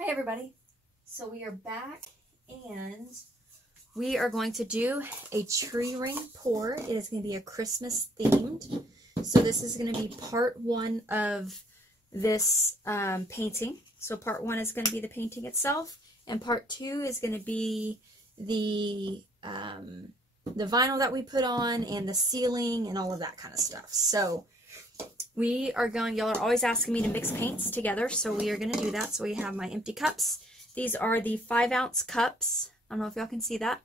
Hi everybody. So we are back and we are going to do a tree ring pour. It is going to be a Christmas themed. So this is going to be part one of this painting. So part one is going to be the painting itself, and part two is going to be the vinyl that we put on and the ceiling and all of that kind of stuff. So we are going, y'all are always asking me to mix paints together, so we are going to do that. So we have my empty cups. These are the 5-ounce cups. I don't know if y'all can see that.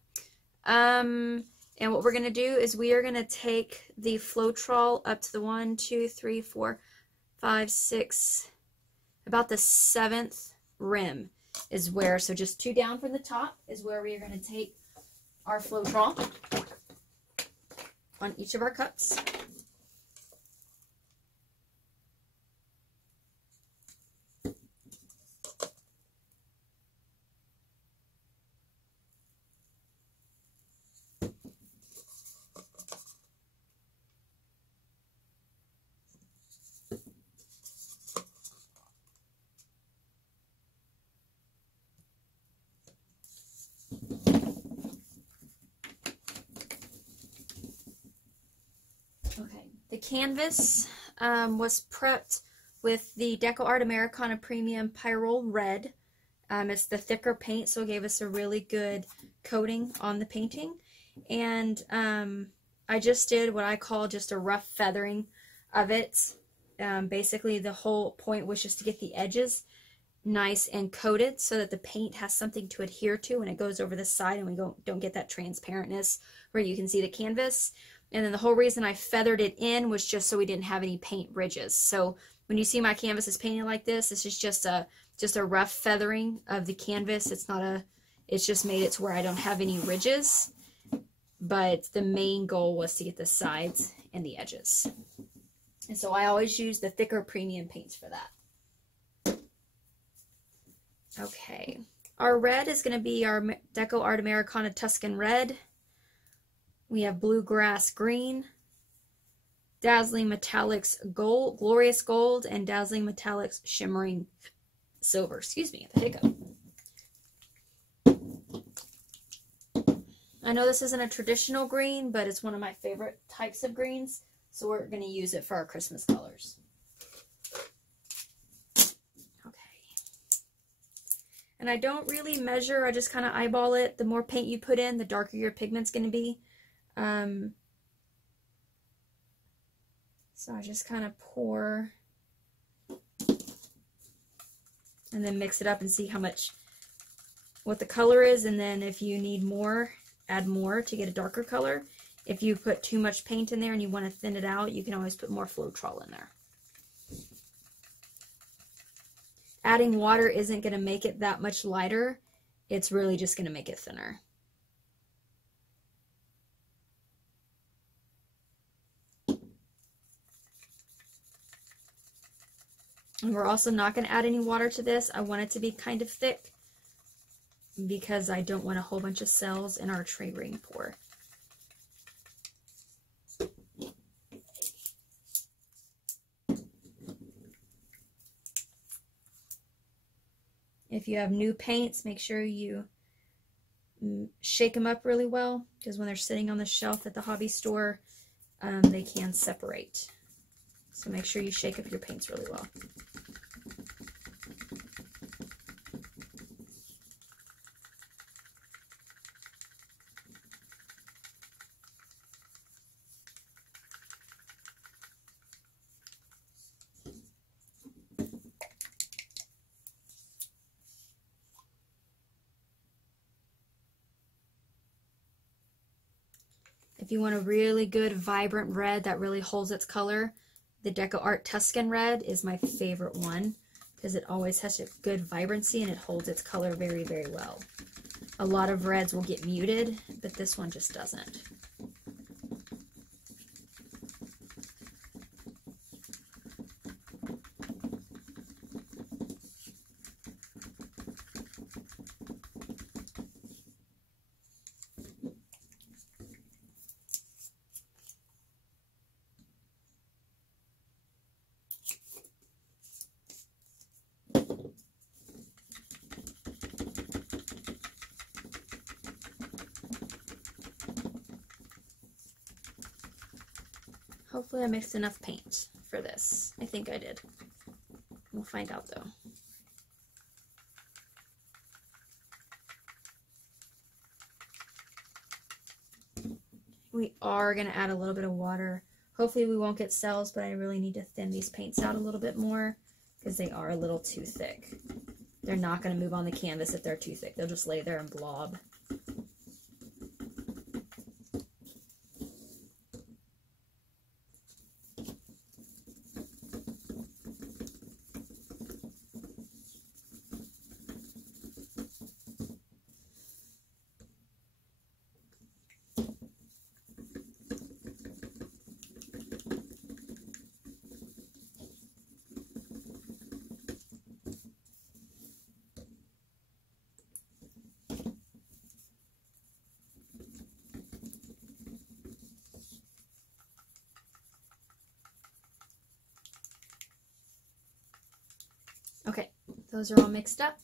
And what we're going to do is we are going to take the Floetrol up to the 1, 2, 3, 4, 5, 6, about the 7th rim is where, so just 2 down from the top is where we are going to take our Floetrol on each of our cups. Okay, the canvas was prepped with the DecoArt Americana-Tuscan Red. It's the thicker paint, so it gave us a really good coating on the painting. And I just did what I call just a rough feathering of it. Basically, the whole point was just to get the edges nice and coated so that the paint has something to adhere to when it goes over the side, and we don't get that transparentness where you can see the canvas. And then the whole reason I feathered it in was just so we didn't have any paint ridges. So when you see my canvas is painted like this is just a rough feathering of the canvas. It's just made it to where I don't have any ridges. But the main goal was to get the sides and the edges. And so I always use the thicker premium paints for that. Okay. Our red is going to be our DecoArt Americana-Tuscan Red. We have Bluegrass Green, Dazzling Metallics Gold, Glorious Gold, and Dazzling Metallics Shimmering Silver. Excuse me, the hiccup. I know this isn't a traditional green, but it's one of my favorite types of greens, so we're going to use it for our Christmas colors. Okay. And I don't really measure, I just kind of eyeball it. The more paint you put in, the darker your pigment's going to be. So I just kind of pour and then mix it up and see what the color is, and then if you need more, add more to get a darker color. If you put too much paint in there and you want to thin it out, you can always put more Floetrol in there. Adding water isn't going to make it that much lighter. It's really just going to make it thinner. And we're also not going to add any water to this. I want it to be kind of thick because I don't want a whole bunch of cells in our tree ring pour. If you have new paints, make sure you shake them up really well, because when they're sitting on the shelf at the hobby store, they can separate. So make sure you shake up your paints really well. If you want a really good vibrant red that really holds its color, the DecoArt Tuscan Red is my favorite one because it always has a good vibrancy and it holds its color very, very well. A lot of reds will get muted, but this one just doesn't. Hopefully I mixed enough paint for this. I think I did. We'll find out though. We are going to add a little bit of water. Hopefully we won't get cells, but I really need to thin these paints out a little bit more because they are a little too thick. They're not going to move on the canvas if they're too thick. They'll just lay there and blob. Okay, those are all mixed up.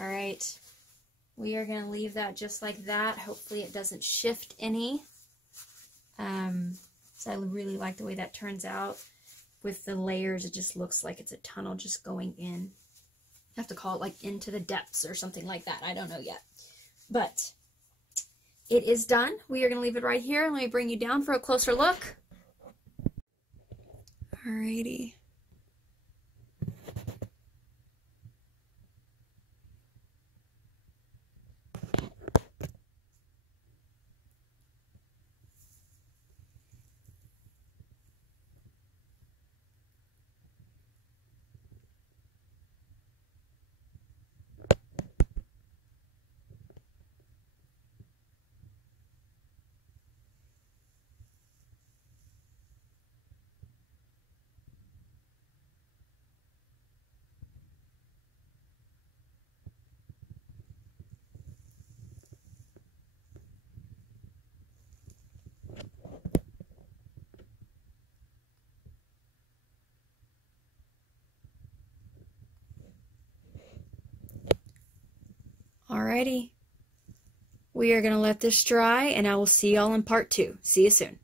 All right, we are going to leave that just like that. Hopefully it doesn't shift any. So I really like the way that turns out. With the layers, it just looks like it's a tunnel just going in. I have to call it like into the depths or something like that. I don't know yet. But it is done. We are going to leave it right here. Let me bring you down for a closer look. Alrighty. Alrighty. We are going to let this dry, and I will see y'all in part 2. See you soon.